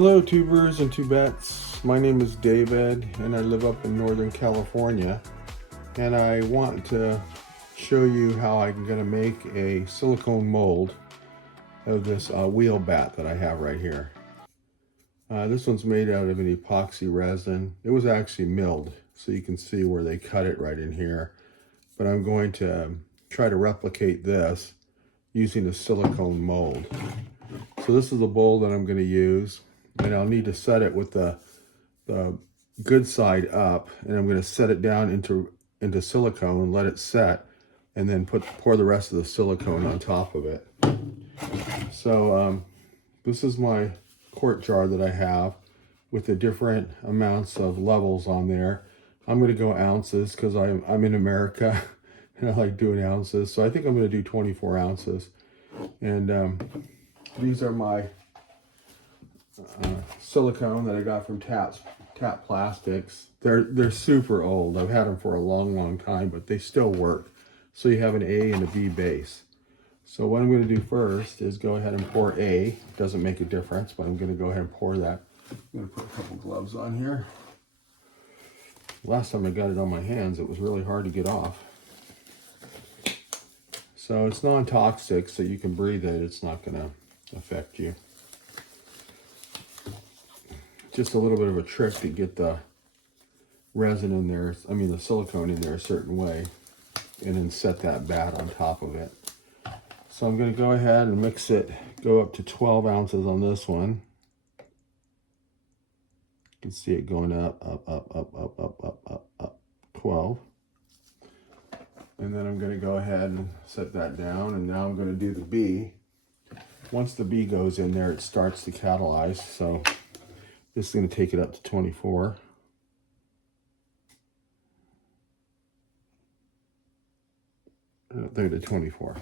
Hello tubers and tubettes, my name is David and I live up in Northern California, and I want to show you how I'm going to make a silicone mold of this wheel bat that I have right here. This one's made out of an epoxy resin. It was actually milled, so you can see where they cut it right in here, but I'm going to try to replicate this using a silicone mold. So this is the bowl that I'm going to use, and I'll need to set it with the good side up, and I'm going to set it down into silicone and let it set, and then pour the rest of the silicone on top of it. So this is my quart jar that I have with the different amounts of levels on there. I'm going to go ounces because I'm in America and I like doing ounces. So I think I'm going to do 24 ounces. And these are my silicone that I got from Tap Plastics. They're super old. I've had them for a long time, but they still work. So you have an A and a B base. So what I'm going to do first is go ahead and pour A. It doesn't make a difference, but I'm going to go ahead and pour that. I'm going to put a couple gloves on here. Last time I got it on my hands, it was really hard to get off. So it's non-toxic, so you can breathe it. It's not going to affect you. Just a little bit of a trick to get the resin in there, the silicone in there a certain way, and then set that bat on top of it. So I'm going to go ahead and mix it, go up to 12 ounces on this one. You can see it going up, 12. And then I'm going to go ahead and set that down, and now I'm going to do the B. Once the B goes in there, it starts to catalyze, so this is going to take it up to 24. There to 24.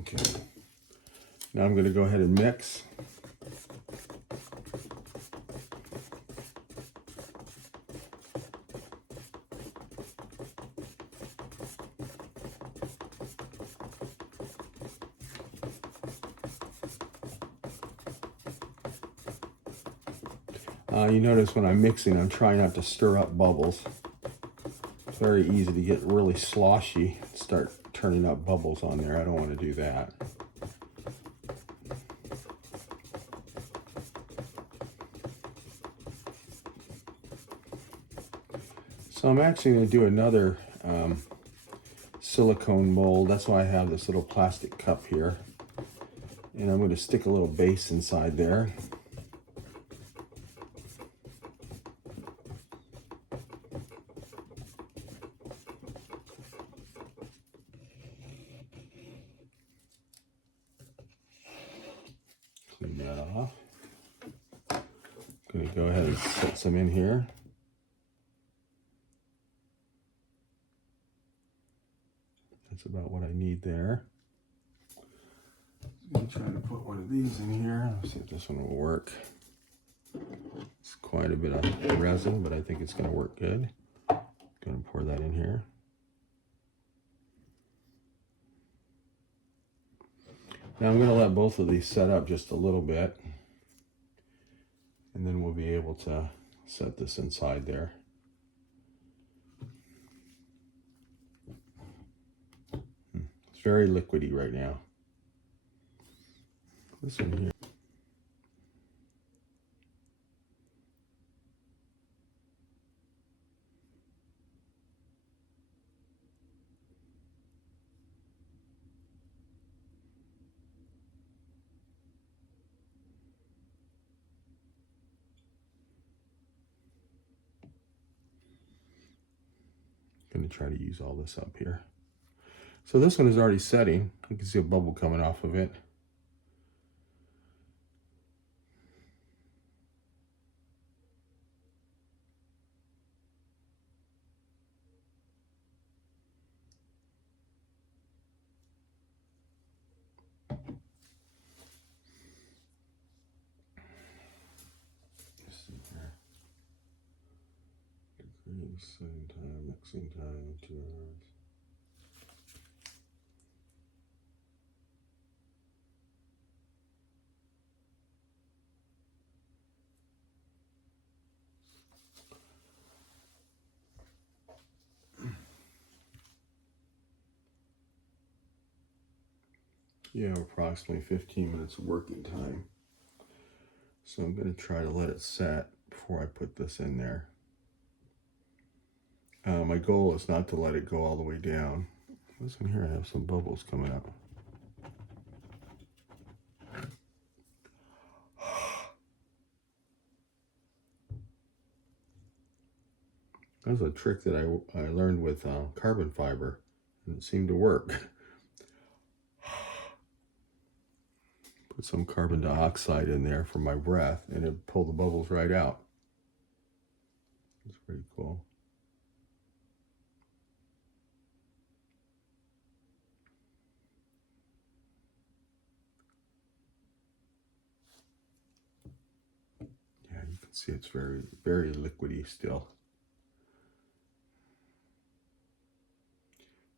Okay. Now I'm going to go ahead and mix. You notice when I'm mixing, I'm trying not to stir up bubbles. It's very easy to get really sloshy, start turning up bubbles on there. I don't want to do that. So I'm actually going to do another silicone mold. That's why I have this little plastic cup here. And I'm going to stick a little base inside there. Clean that off. I'm going to go ahead and set some in here. That's about what I need there. I'm going to try to put one of these in here. Let's see if this one will work. It's quite a bit of resin, but I think it's going to work good. I'm going to pour that in here. Now I'm going to let both of these set up just a little bit, and then we'll be able to set this inside there. It's very liquidy right now. This one here. Going to try to use all this up here. So this one is already setting. You can see a bubble coming off of it. Mixing time, 2 hours. You have approximately 15 minutes of working time. So I'm going to try to let it set before I put this in there. My goal is not to let it go all the way down. Listen here, I have some bubbles coming up. That's a trick that I learned with carbon fiber, and it seemed to work. Put some carbon dioxide in there for my breath, and it pulled the bubbles right out. It's pretty cool. Yeah, you can see it's very, very liquidy still.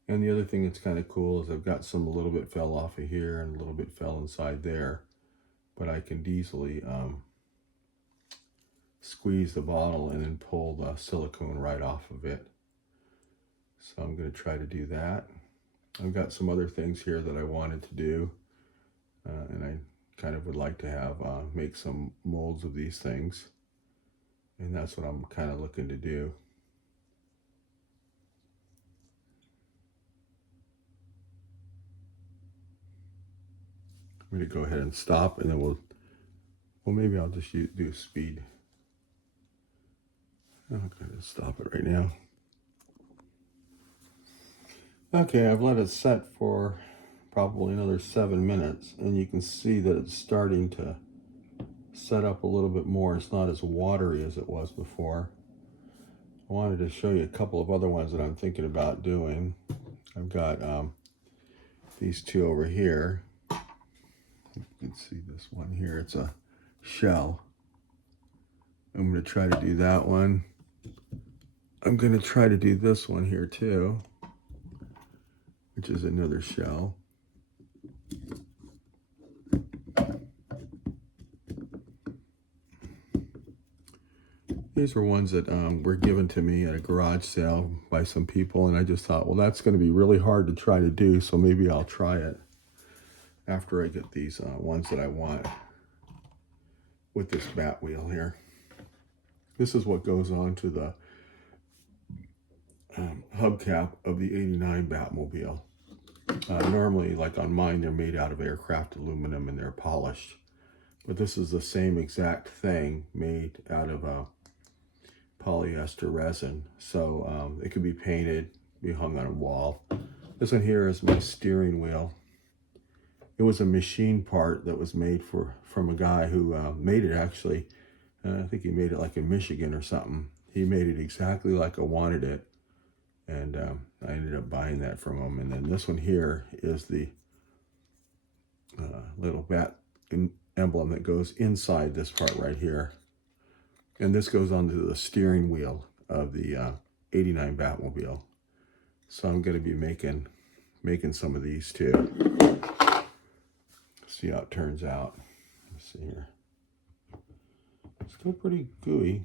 And the other thing that's kind of cool is I've got some a little bit fell off of here and a little bit fell inside there, but I can easily squeeze the bottle and then pull the silicone right off of it. So I'm going to try to do that. I've got some other things here that I wanted to do, and I kind of would like to have make some molds of these things, and that's what I'm kind of looking to do. I'm going to go ahead and stop, and then well, maybe I'll just do speed. I'm going to stop it right now. Okay, I've let it set for probably another 7 minutes, and you can see that it's starting to set up a little bit more. It's not as watery as it was before. I wanted to show you a couple of other ones that I'm thinking about doing. I've got these two over here. You can see this one here. It's a shell. I'm going to try to do that one. I'm going to try to do this one here too, which is another shell. These were ones that were given to me at a garage sale by some people, and I just thought, well, that's going to be really hard to try to do, so maybe I'll try it after I get these ones that I want with this bat wheel here. This is what goes on to the hubcap of the '89 Batmobile. Normally, like on mine, they're made out of aircraft aluminum and they're polished. But this is the same exact thing made out of polyester resin. So it could be painted, be hung on a wall. This one here is my steering wheel. It was a machine part that was made from a guy who made it actually. I think he made it like in Michigan or something. He made it exactly like I wanted it. And I ended up buying that from him. And then this one here is the little bat emblem that goes inside this part right here. And this goes onto the steering wheel of the '89 Batmobile. So I'm going to be making some of these too. See how it turns out. Let's see here. It's still pretty gooey.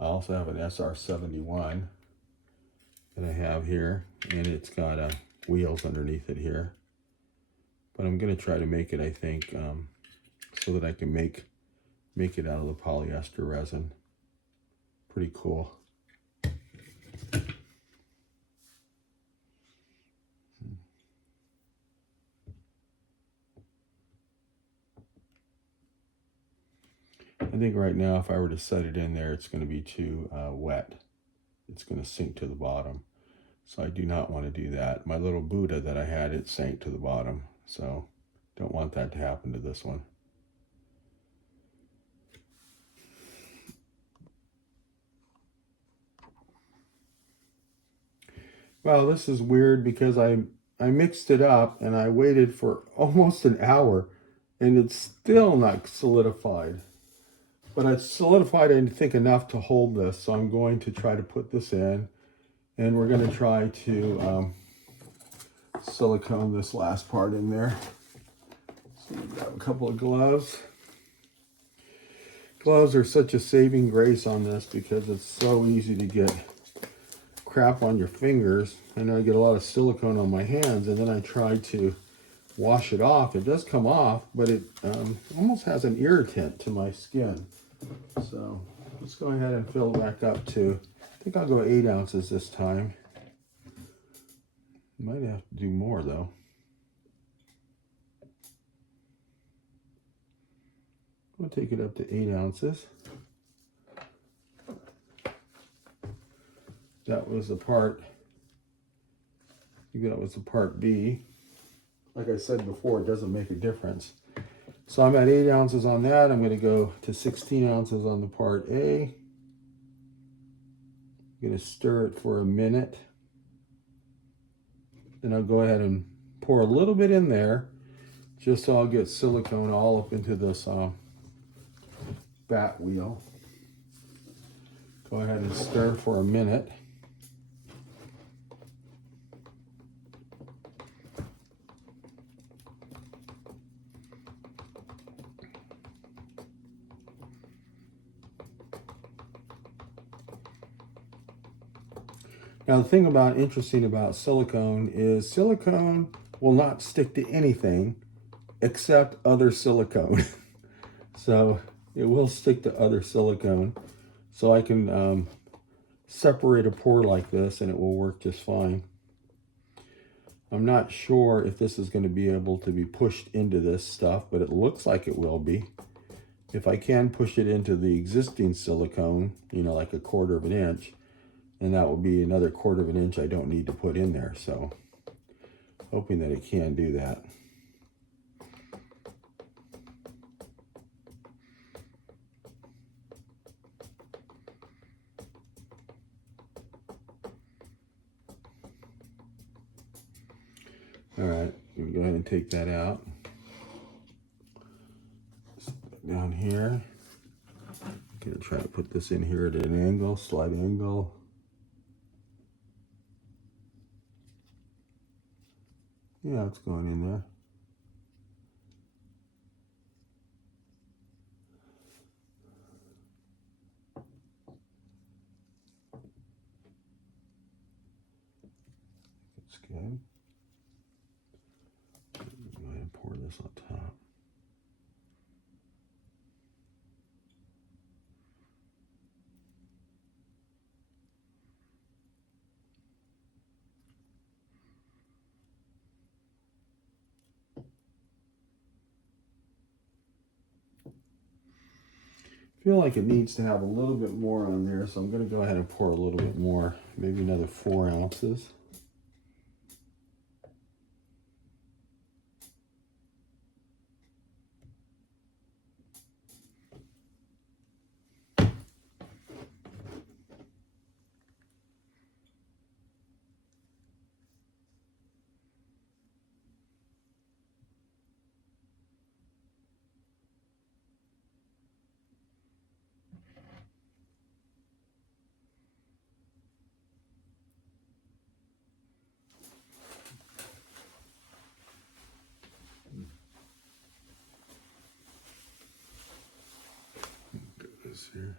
I also have an SR71 that I have here, and it's got wheels underneath it here. But I'm going to try to make it, I think, so that I can make it out of the polyester resin. Pretty cool. I think right now, if I were to set it in there, it's going to be too wet. It's going to sink to the bottom. So I do not want to do that. My little Buddha that I had, it sank to the bottom. So don't want that to happen to this one. Well, this is weird because I mixed it up and I waited for almost an hour and it's still not solidified. But it's solidified, I think, enough to hold this. So I'm going to try to put this in, and we're going to try to silicone this last part in there. So we grab a couple of gloves. gloves are such a saving grace on this because it's so easy to get crap on your fingers. I know I get a lot of silicone on my hands, and then I try to wash it off. It does come off, but it almost has an irritant to my skin. So let's go ahead and fill it back up to, I think I'll go 8 ounces this time. Might have to do more though. We'll take it up to 8 ounces. That was the part, I think that was the part B. Like I said before, it doesn't make a difference. So I'm at 8 ounces on that. I'm going to go to 16 ounces on the part A. I'm going to stir it for a minute. Then I'll go ahead and pour a little bit in there, just so I'll get silicone all up into this bat wheel. Go ahead and stir for a minute. Now the thing interesting about silicone is silicone will not stick to anything except other silicone. So it will stick to other silicone. So I can separate a pour like this and it will work just fine. I'm not sure if this is going to be able to be pushed into this stuff, but it looks like it will be. If I can push it into the existing silicone, you know, like 1/4 of an inch, and that will be another 1/4 of an inch I don't need to put in there. So hoping that it can do that. All right, we'll go ahead and take that out. Down here, I'm gonna try to put this in here at an angle, slight angle. Yeah, it's going in there. It's good. Go ahead and pour this on top. I feel like it needs to have a little bit more on there, so I'm going to go ahead and pour a little bit more, maybe another 4 ounces. Here.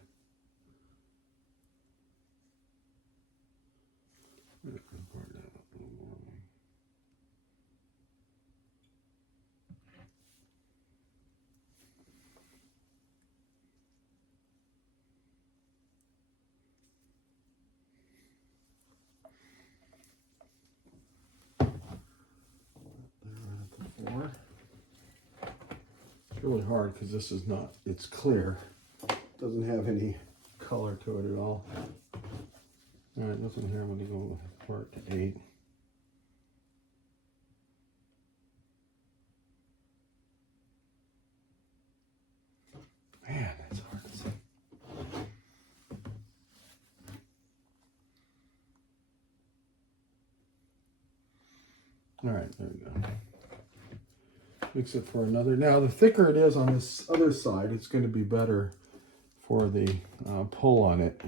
It's really hard because this is not, it's clear. Doesn't have any color to it at all. All right, this one here, I'm going to go with part 8. Man, that's hard to see. All right, there we go. Mix it for another. Now, the thicker it is on this other side, it's going to be better for the pull on it.